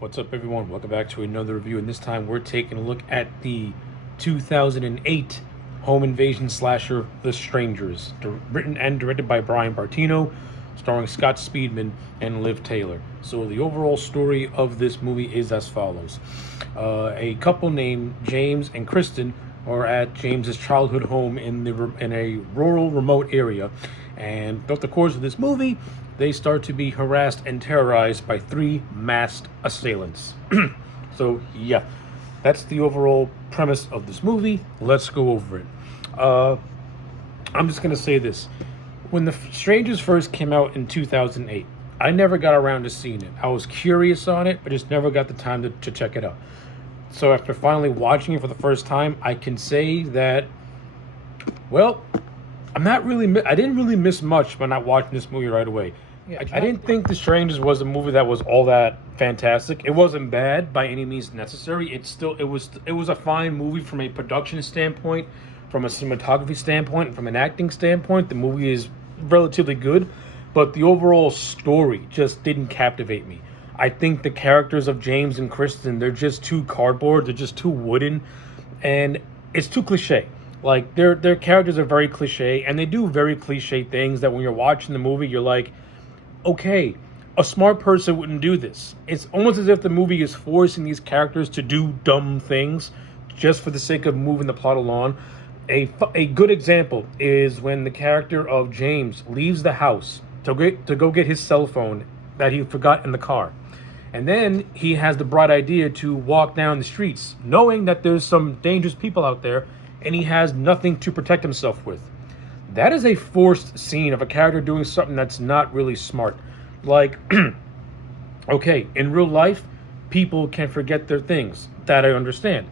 What's up, everyone? Welcome back to another review, and this time we're taking a look at the 2008 home invasion slasher, The Strangers, written and directed by Bryan Bertino, starring Scott Speedman and Liv Taylor. So the overall story of this movie is as follows. A couple named James and Kristen are at James's childhood home in a rural, remote area, and throughout the course of this movie, they start to be harassed and terrorized by three masked assailants. So, yeah, that's the overall premise of this movie. Let's go over it. I'm just going to say this. When The Strangers first came out in 2008, I never got around to seeing it. I was curious on it, but just never got the time to check it out. So after finally watching it for the first time, I can say that, well, I didn't really miss much by not watching this movie right away. Yeah, I didn't think The Strangers was a movie that was all that fantastic. It wasn't bad by any means necessary. It was a fine movie from a production standpoint, from a cinematography standpoint, from an acting standpoint. The movie is relatively good, but the overall story just didn't captivate me. I think the characters of James and Kristen, they're just too cardboard, they're just too wooden, and it's too cliche. Like their characters are very cliche, and they do very cliche things that when you're watching the movie, you're like, okay, a smart person wouldn't do this. It's almost as if the movie is forcing these characters to do dumb things just for the sake of moving the plot along. A good example is when the character of James leaves the house to go get his cell phone that he forgot in the car. And then he has the bright idea to walk down the streets, knowing that there's some dangerous people out there, and he has nothing to protect himself with. That is a forced scene of a character doing something that's not really smart. Like, okay, in real life, people can forget their things. That I understand.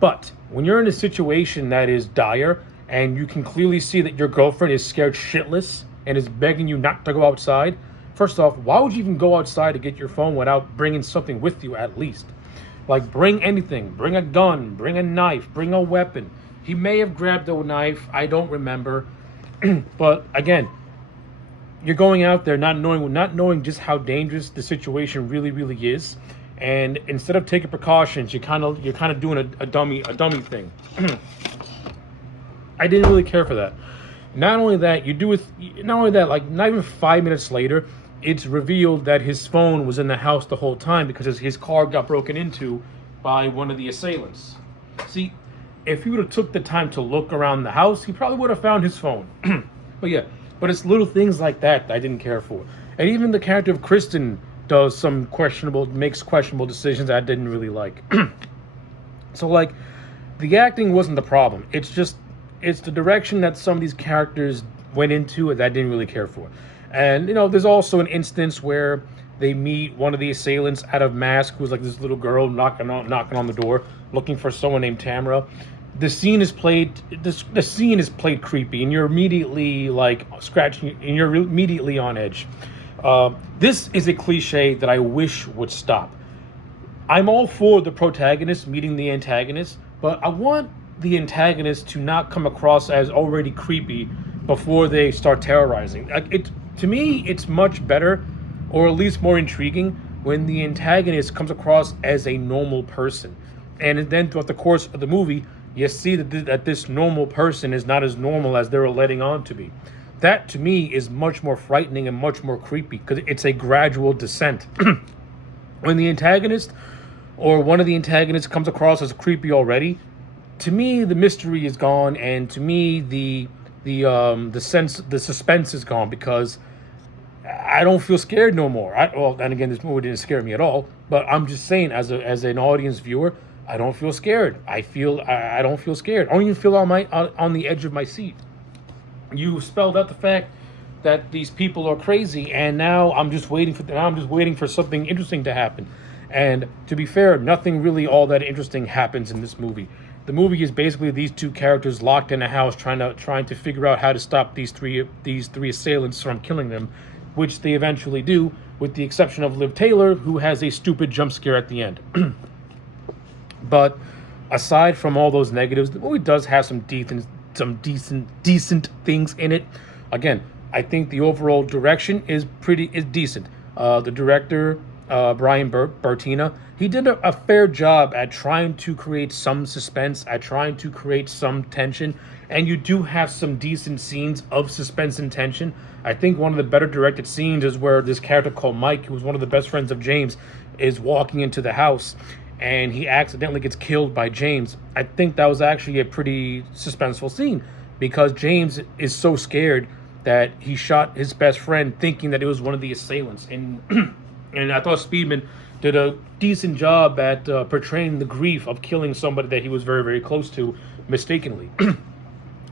But when you're in a situation that is dire, and you can clearly see that your girlfriend is scared shitless and is begging you not to go outside, first off, why would you even go outside to get your phone without bringing something with you at least? Like, bring anything. Bring a gun, bring a knife, bring a weapon. He may have grabbed a knife, I don't remember. But again, you're going out there not knowing just how dangerous the situation really is, and instead of taking precautions, you're kind of doing a dummy thing. I didn't really care for that. Not only that, like not even 5 minutes later, it's revealed that his phone was in the house the whole time because his car got broken into by one of the assailants. See, if he would have took the time to look around the house, he probably would have found his phone. But it's little things like that I didn't care for. And even the character of Kristen makes questionable decisions I didn't really like. So like, the acting wasn't the problem. It's the direction that some of these characters went into that I didn't really care for. And there's also an instance where they meet one of the assailants out of mask, who's like this little girl knocking on the door, looking for someone named Tamara. The scene is played creepy, and you're immediately like scratching, and you're immediately on edge. This is a cliche that I wish would stop. I'm all for the protagonist meeting the antagonist, but I want the antagonist to not come across as already creepy before they start terrorizing. To me, it's much better, or at least more intriguing, when the antagonist comes across as a normal person. And then throughout the course of the movie, you see that this normal person is not as normal as they were letting on to be. That, to me, is much more frightening and much more creepy, because it's a gradual descent. When the antagonist or one of the antagonists comes across as creepy already, to me, the mystery is gone, and to me, the suspense is gone, because I don't feel scared no more. And again, this movie didn't scare me at all, but I'm just saying, as an audience viewer, I don't feel scared. I don't feel scared. I don't even feel on the edge of my seat. You spelled out the fact that these people are crazy, and now I'm just waiting for something interesting to happen. And to be fair, nothing really all that interesting happens in this movie. The movie is basically these two characters locked in a house trying to figure out how to stop these three assailants from killing them, which they eventually do, with the exception of Liv Taylor, who has a stupid jump scare at the end. But aside from all those negatives, the movie does have some decent things in it. Again, I think the overall direction is decent. The director Bryan Bertino, he did a fair job at trying to create some suspense, at trying to create some tension, and you do have some decent scenes of suspense and tension. I think one of the better directed scenes is where this character called Mike, who was one of the best friends of James, is walking into the house and he accidentally gets killed by James. I think that was actually a pretty suspenseful scene because James is so scared that he shot his best friend thinking that it was one of the assailants. And and I thought Speedman did a decent job at portraying the grief of killing somebody that he was very, very close to mistakenly.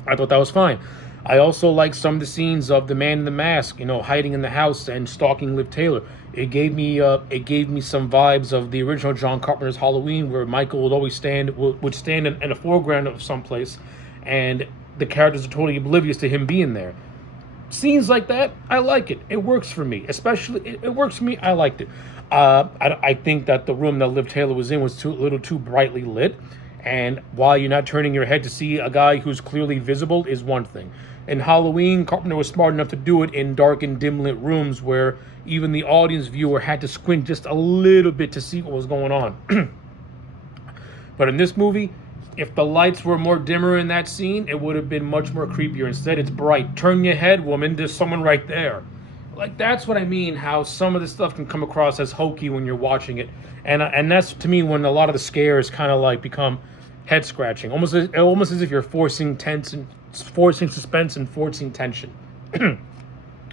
I thought that was fine. I also like some of the scenes of the man in the mask, hiding in the house and stalking Liv Taylor. It gave me some vibes of the original John Carpenter's Halloween, where Michael would always stand in the foreground of someplace, and the characters are totally oblivious to him being there. Scenes like that, I like it. It works for me. Especially, it works for me. I liked it. I think that the room that Liv Taylor was in was a little too brightly lit. And while you're not turning your head to see a guy who's clearly visible is one thing. In Halloween, Carpenter was smart enough to do it in dark and dim lit rooms where even the audience viewer had to squint just a little bit to see what was going on. But in this movie, if the lights were more dimmer in that scene, it would have been much more creepier. Instead, it's bright. Turn your head, woman. There's someone right there. Like, that's what I mean, how some of this stuff can come across as hokey when you're watching it. And that's, to me, when a lot of the scares kind of, like, become head-scratching. Almost as if you're forcing suspense and forcing tension.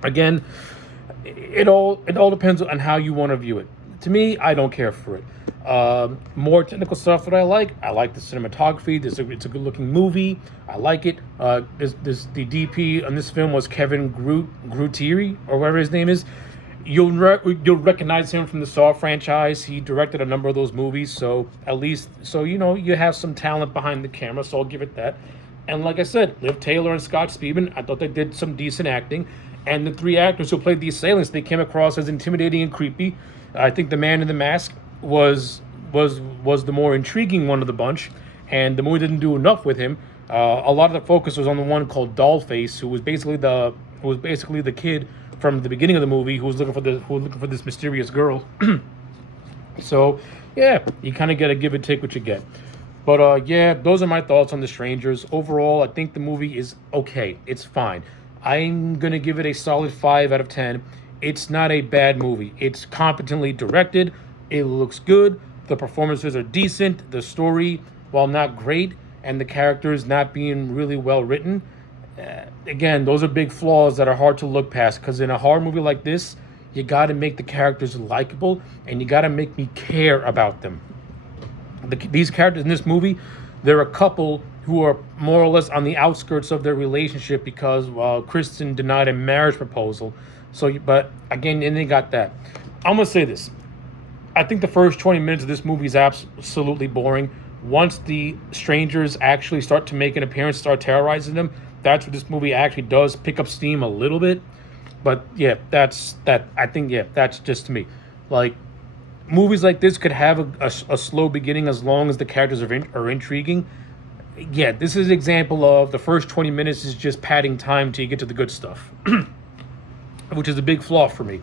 Again, it all depends on how you want to view it. To me, I don't care for it. More technical stuff that I like the cinematography. It's a good looking movie. I like it. The DP on this film was Kevin Grutieri, or whatever his name is. You'll recognize him from the Saw franchise. He directed a number of those movies, so you have some talent behind the camera, so I'll give it that. And like I said, Liv Taylor and Scott Speedman, I thought they did some decent acting. And the three actors who played the assailants, they came across as intimidating and creepy. I think the man in the mask was the more intriguing one of the bunch, and the movie didn't do enough with him. A lot of the focus was on the one called Dollface, who was basically the kid from the beginning of the movie who was looking for this mysterious girl. So yeah, you kind of got to give and take what you get. But yeah, those are my thoughts on The Strangers. Overall, I think the movie is okay. It's fine. I'm gonna give it a solid 5 out of 10. It's not a bad movie. It's competently directed. It looks good. The performances are decent. The story, while not great, and the characters not being really well written, again, those are big flaws that are hard to look past, because in a horror movie like this, you got to make the characters likable, and you got to make me care about them. These characters in this movie, they're a couple who are more or less on the outskirts of their relationship because Kristen denied a marriage proposal. But again, and they got that. I'm gonna say this. I think the first 20 minutes of this movie is absolutely boring. Once the strangers actually start to make an appearance, start terrorizing them, that's what this movie actually does pick up steam a little bit. But yeah, that's just to me. Like, movies like this could have a slow beginning as long as the characters are intriguing. Yeah, this is an example of the first 20 minutes is just padding time till you get to the good stuff, which is a big flaw for me.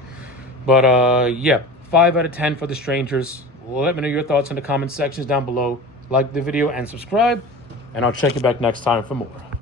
But yeah, 5 out of 10 for The Strangers. Let me know your thoughts in the comment sections down below. Like the video and subscribe, and I'll check you back next time for more.